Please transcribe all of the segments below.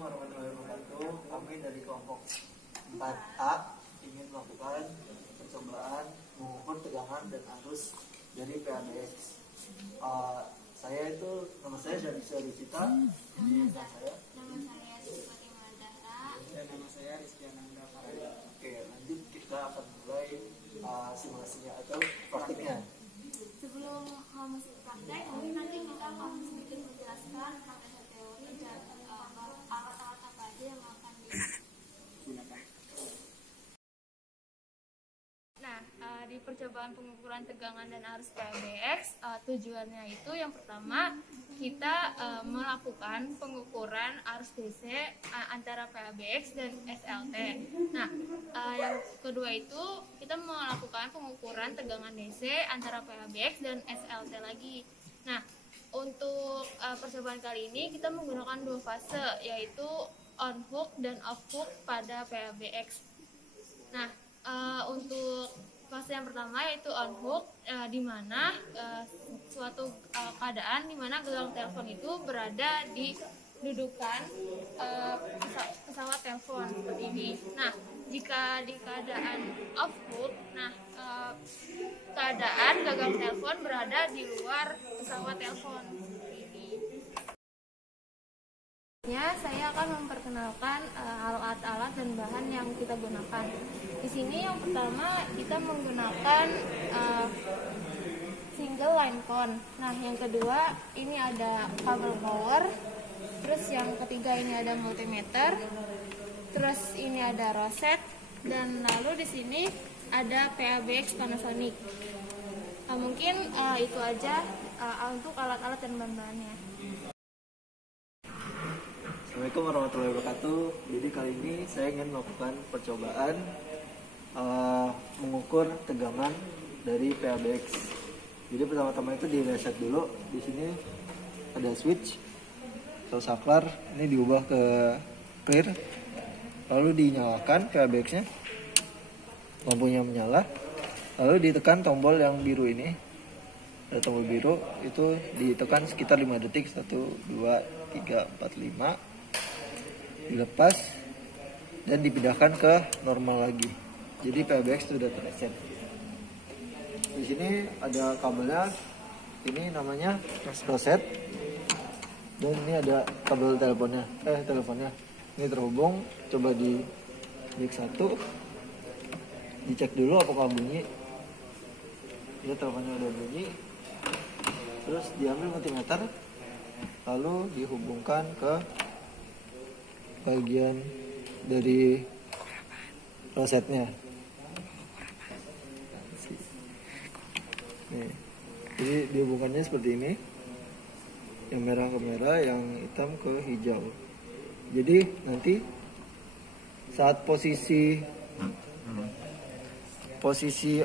warahmatullahi wabarakatuh. Kami dari kelompok 4A ingin melakukan percobaan mengukur tegangan dan arus dari PABX. Nama saya Syarifah Cita. Ini saya. Nama saya Sifati Madara. Dan nama saya Rizky Ananda Faraya. Oke, lanjut kita akan mulai simulasinya atau praktiknya. Sebelum masuk praktek, mungkin nanti kita akan sedikit menjelaskan praktek teori dan alat-alat apa aja yang akan digunakan. Nah, di percobaan pengukuran tegangan dan arus PABX, tujuannya itu yang pertama kita melakukan pengukuran arus DC antara PABX dan SLT. Nah, yang kedua itu kita melakukan pengukuran tegangan DC antara PABX dan SLT lagi. Nah, untuk percobaan kali ini kita menggunakan dua fase, yaitu on hook dan off hook pada PABX. Nah, untuk fase yang pertama yaitu on hook, di mana suatu keadaan di mana gelang telepon itu berada di dudukan pesawat telepon seperti ini. Nah, jika di keadaan off hook, keadaan gagang telepon berada di luar pesawat telepon seperti ini. Saya akan memperkenalkan alat-alat dan bahan yang kita gunakan. Di sini yang pertama kita menggunakan single line cone. Nah, yang kedua ini ada kabel power. Terus yang ketiga ini ada multimeter. Terus ini ada roset, dan lalu di sini ada PABX Panasonic. Mungkin itu aja untuk alat-alat dan bahan-bahannya. Assalamualaikum warahmatullahi wabarakatuh. Jadi kali ini saya ingin melakukan percobaan mengukur tegangan dari PABX. Jadi pertama-tama itu di reset dulu. Di sini ada switch atau saklar, ini diubah ke clear. Lalu dinyalakan PABX-nya, lampunya menyala. Lalu ditekan tombol yang biru ini. Ada tombol biru, itu ditekan sekitar 5 detik. 1, 2, 3, 4, 5. Dilepas dan dipindahkan ke normal lagi. Jadi PABX sudah terreset. Di sini ada kabelnya, ini namanya roset, dan ini ada kabel teleponnya. Ini terhubung. Coba di mic 1, dicek dulu apakah bunyi. Ya, teleponnya udah bunyi. Terus diambil multimeter, lalu dihubungkan ke bagian dari rosetnya. Nih, jadi dihubungannya seperti ini, yang merah ke merah, yang hitam ke hijau. Jadi nanti saat posisi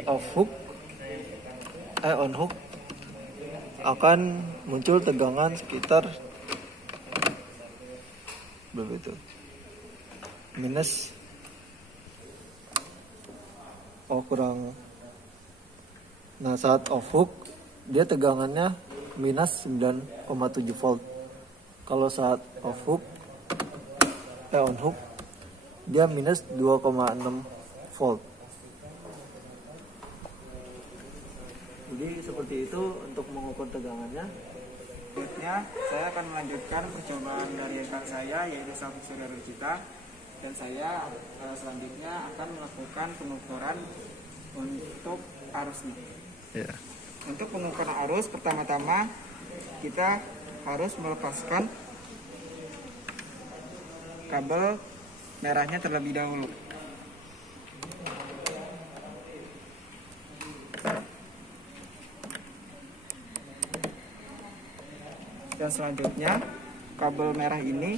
on hook akan muncul tegangan sekitar berapa itu? Nah, saat off hook dia tegangannya minus 9,7 volt. Kalau saat on hook dia minus 2,6 volt. Jadi seperti itu untuk mengukur tegangannya. Berikutnya, saya akan melanjutkan percobaan dari rekan saya, yaitu Syarifah Cita. Dan saya selanjutnya akan melakukan pengukuran untuk arusnya. Yeah. Untuk pengukuran arus, pertama-tama kita harus melepaskan kabel merahnya terlebih dahulu. Dan selanjutnya kabel merah ini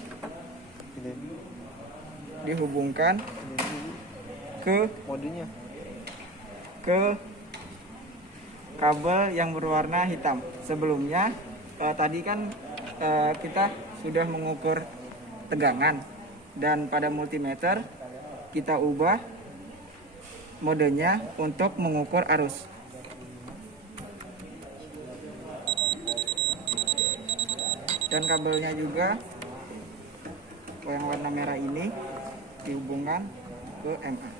dihubungkan ke kabel yang berwarna hitam. Sebelumnya tadi kan kita sudah mengukur tegangan, dan pada multimeter kita ubah modenya untuk mengukur arus. Dan kabelnya juga yang warna merah ini dihubungkan ke MA.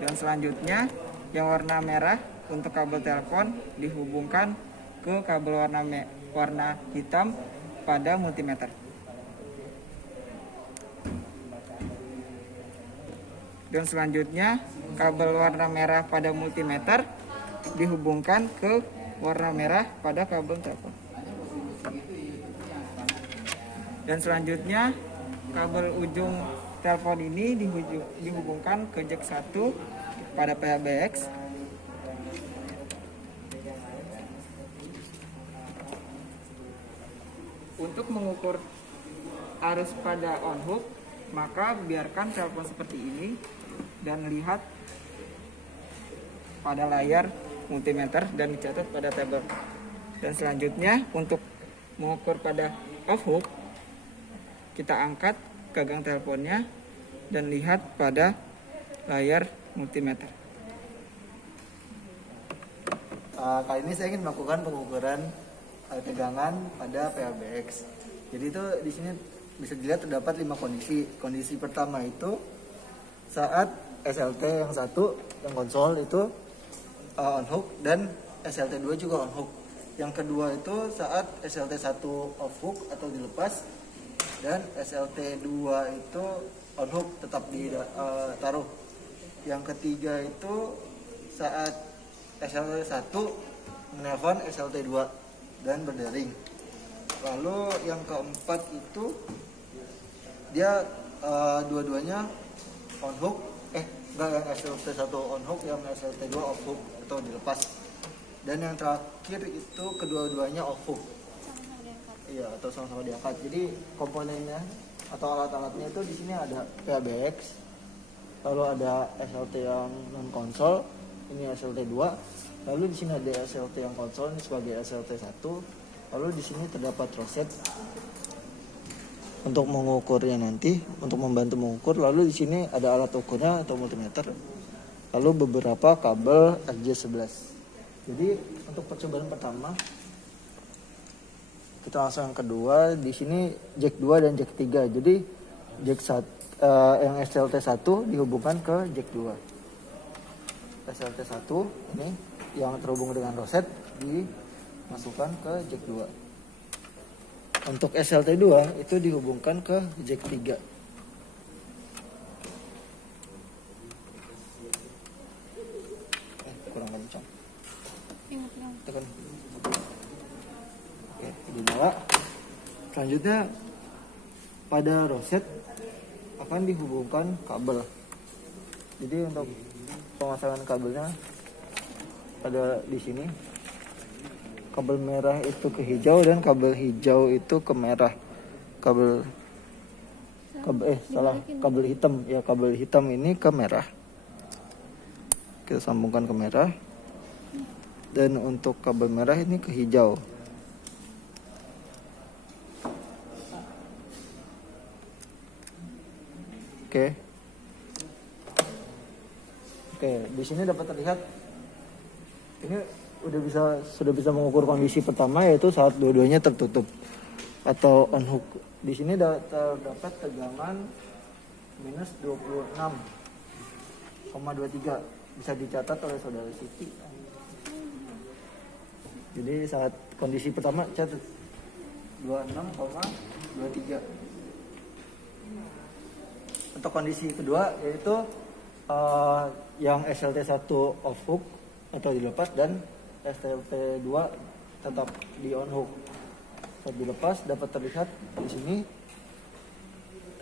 Dan selanjutnya yang warna merah untuk kabel telepon dihubungkan ke kabel warna hitam pada multimeter. Dan selanjutnya kabel warna merah pada multimeter dihubungkan ke warna merah pada kabel telepon. Dan selanjutnya kabel ujung telepon ini dihubungkan ke jack 1 pada PHBX. Untuk mengukur arus pada on hook, maka biarkan telepon seperti ini dan lihat pada layar multimeter dan dicatat pada tabel. Dan selanjutnya untuk mengukur pada off hook, kita angkat gagang teleponnya dan lihat pada layar multimeter. Kali ini saya ingin melakukan pengukuran tegangan pada PHBX. Jadi itu di sini bisa dilihat terdapat 5 kondisi. Kondisi pertama itu saat SLT yang satu yang konsol itu on hook dan SLT 2 juga on hook. Yang kedua itu saat SLT 1 off hook atau dilepas dan SLT 2 itu on hook tetap ditaruh. Yang ketiga itu saat SLT 1 menelpon SLT 2 dan berdering. Lalu yang keempat itu dia dua-duanya on hook, enggak, yang SLT 1 on hook, yang SLT 2 off hook atau dilepas. Dan yang terakhir itu kedua-duanya off hook. Iya, atau sama-sama diangkat. Jadi komponennya atau alat-alatnya itu di sini ada PHBX, lalu ada SLT yang non konsol, ini SLT 2, lalu di sini ada SLT yang konsol ini sebagai SLT 1, lalu di sini terdapat roset untuk mengukurnya nanti, untuk membantu mengukur. Lalu di sini ada alat ukurnya atau multimeter, lalu beberapa kabel RJ11. Jadi untuk percobaan pertama kita langsung yang kedua. Di sini jack 2 dan jack 3. Jadi jack 1 yang SLT 1 dihubungkan ke jack 2. SLT 1 ini yang terhubung dengan roset dimasukkan ke jack 2. Untuk SLT 2 itu dihubungkan ke jack 3. Kurang kencang. Tekan. Oke, dinyala. Selanjutnya pada roset akan dihubungkan kabel. Jadi untuk pemasangan kabelnya ada di sini. Kabel merah itu ke hijau dan kabel hijau itu ke merah. Kabel hitam ya, kabel hitam ini ke merah. Kita sambungkan ke merah. Dan untuk kabel merah ini ke hijau. Oke, di sini dapat terlihat ini sudah bisa mengukur kondisi pertama, yaitu saat dua-duanya tertutup atau on hook. Di sini terdapat tegangan minus 26,23, bisa dicatat oleh saudara Siti. Jadi saat kondisi pertama catat 26,23. Untuk kondisi kedua yaitu yang SLT 1 off hook atau dilepas dan SLT 2 tetap di on hook. Saat dilepas dapat terlihat di sini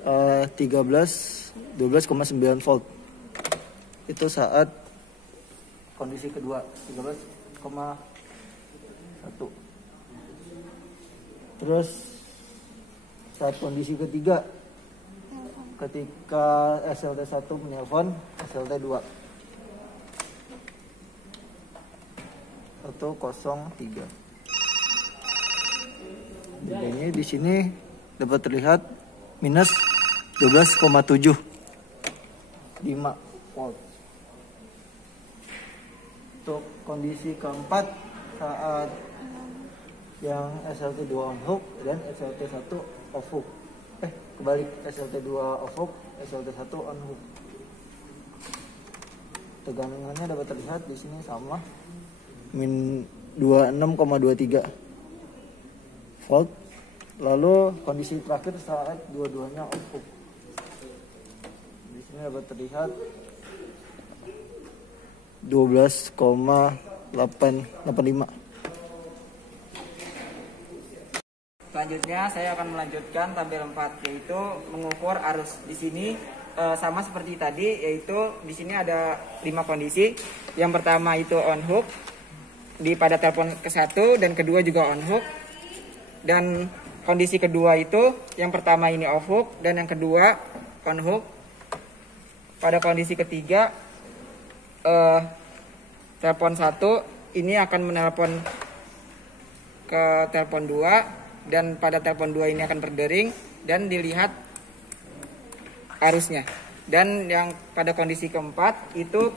12,9 volt. Itu saat kondisi kedua 13,1. Terus saat kondisi ketiga ketika SLT 1 menelpon SLT 2 atau 03. Ini di sini dapat terlihat minus 12,75 volt. Untuk kondisi keempat saat yang SLT2 on hook dan SLT1 off hook. Kebalik, SLT2 off hook, SLT1 on hook. Tegangannya dapat terlihat di sini sama min 26,23 volt. Lalu kondisi terakhir saat dua-duanya off hook. Di sini dapat terlihat 12,885. Selanjutnya saya akan melanjutkan tabel 4, yaitu mengukur arus. Di sini sama seperti tadi, yaitu di sini ada 5 kondisi. Yang pertama itu on hook pada telepon ke-1 dan kedua juga on hook. Dan kondisi kedua itu yang pertama ini off hook dan yang kedua on hook. Pada kondisi ketiga telepon 1 ini akan menelpon ke telepon 2 dan pada telepon 2 ini akan berdering dan dilihat arusnya. Dan yang pada kondisi keempat itu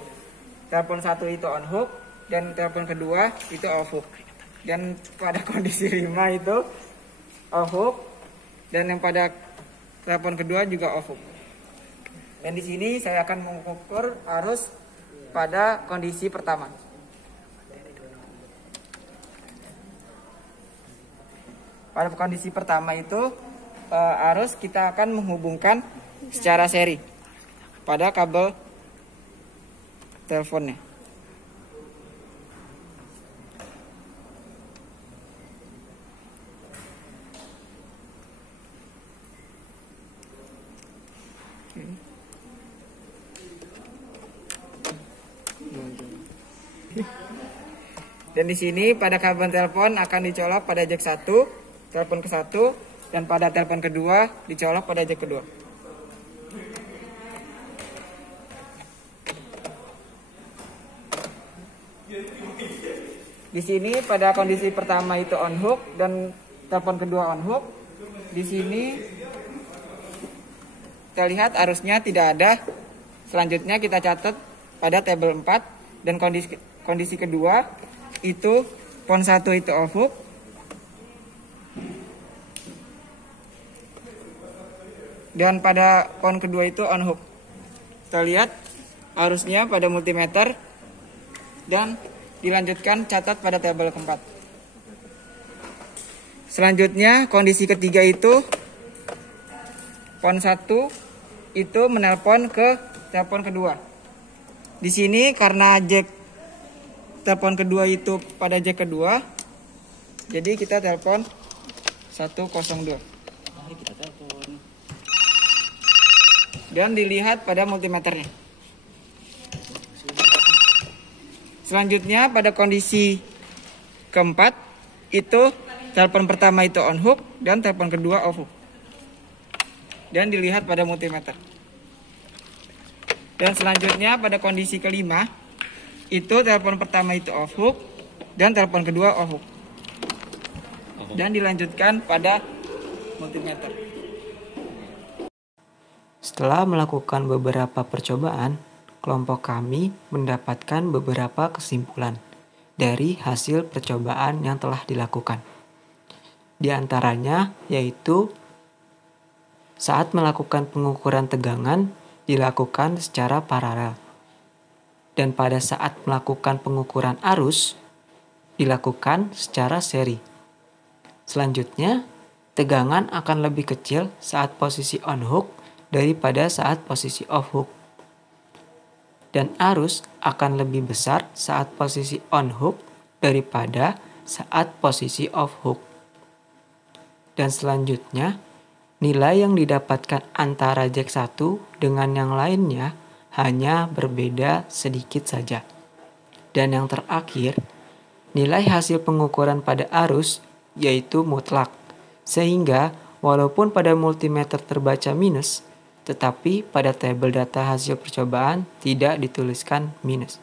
telepon 1 itu on hook dan telepon kedua itu off hook. Dan pada kondisi 5 itu off hook dan yang pada telepon kedua juga off hook. Dan di sini saya akan mengukur arus pada kondisi pertama. Pada kondisi pertama itu arus kita akan menghubungkan secara seri pada kabel teleponnya. Dan di sini pada kabel telepon akan dicolok pada jack 1, telepon ke-1, dan pada telepon kedua dicolok pada jack kedua. Di sini pada kondisi pertama itu on hook dan telepon kedua on hook. Di sini kita lihat arusnya tidak ada. Selanjutnya kita catat pada tabel 4 dan kondisi kedua itu pon 1 itu off hook. Dan pada pon kedua itu on hook. Kita lihat arusnya pada multimeter dan dilanjutkan catat pada tabel keempat. Selanjutnya kondisi ketiga itu pon 1 itu menelpon ke telepon kedua. Di sini karena jack telepon kedua itu pada jack kedua, jadi kita telepon 102. Dan dilihat pada multimeternya. Selanjutnya pada kondisi keempat itu telepon pertama itu on hook dan telepon kedua off hook. Dan dilihat pada multimeter. Dan selanjutnya pada kondisi kelima itu telepon pertama itu off hook dan telepon kedua off hook. Dan dilanjutkan pada multimeter. Setelah melakukan beberapa percobaan, kelompok kami mendapatkan beberapa kesimpulan dari hasil percobaan yang telah dilakukan. Di antaranya yaitu saat melakukan pengukuran tegangan dilakukan secara paralel. Dan pada saat melakukan pengukuran arus dilakukan secara seri. Selanjutnya, tegangan akan lebih kecil saat posisi on hook daripada saat posisi off hook. Dan arus akan lebih besar saat posisi on hook daripada saat posisi off hook. Dan selanjutnya, nilai yang didapatkan antara jack 1 dengan yang lainnya hanya berbeda sedikit saja. Dan yang terakhir, nilai hasil pengukuran pada arus yaitu mutlak. Sehingga walaupun pada multimeter terbaca minus, tetapi pada tabel data hasil percobaan tidak dituliskan minus.